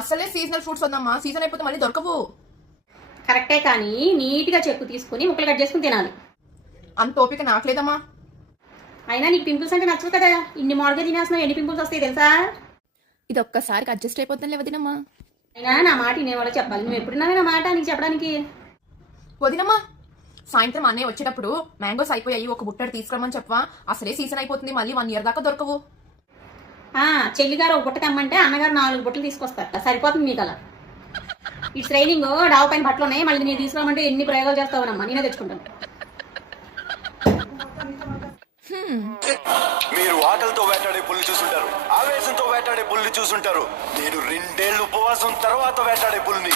అసలే seasonal fruits వద్దమ్మా, season అయిపోతే మళ్ళీ దొరకవు. కరెక్టే, కానీ నీట్గా చెక్కు తీసుకుని ముక్కలు కట్ చేసుకుని తినాలి. అంత ఓపిక నాకు లేదమ్మా. అయినా నీకు పింపుల్స్ అంటే నచ్చదు కదా, ఇన్ని మామిడిగా తినేస్తున్నావు, ఎన్ని పింపుల్స్ వస్తాయి తెలుసా? ఇది ఒక్కసారికి అడ్జస్ట్ అయిపోతానులే వదినమ్మా. అయినా నా మాట వినేవాళ్ళకి చెప్పాలి, నువ్వు ఎప్పుడున్నావే నా మాట నీకు చెప్పడానికి. వదినమ్మా, సాయంత్రం అన్నయ్య వచ్చేటప్పుడు మ్యాంగోస్ అయిపోయాయి, ఒక బుట్టడు తీసుకురమ్మని చెప్పవా? అసలే సీజన్ అయిపోతుంది, మళ్ళీ 1 year దాకా దొరకవు. చెల్లిగారు ఒక బుట్ట తెమ్మంటే అన్నగారు 4 బుట్టలు తీసుకొస్తారు, సరిపోతుంది మీకు అలా. ఇట్స్ రైనింగ్, డావ పైన బట్టలు ఉన్నాయి, మళ్ళీ నేను తీసుకురామంటే ఎన్ని ప్రయోగాలు చేస్తావనమ్మా, నేనే తెచ్చుకుంటాను. మీరు ఆకలితో వేటాడే పుల్లి చూసుంటారు, ఆవేశంతో వేటాడే పుల్లి చూసుంటారు. నేను 2 ఏళ్ళు ఉపవాసం తర్వాత వేటాడే పుల్లిని.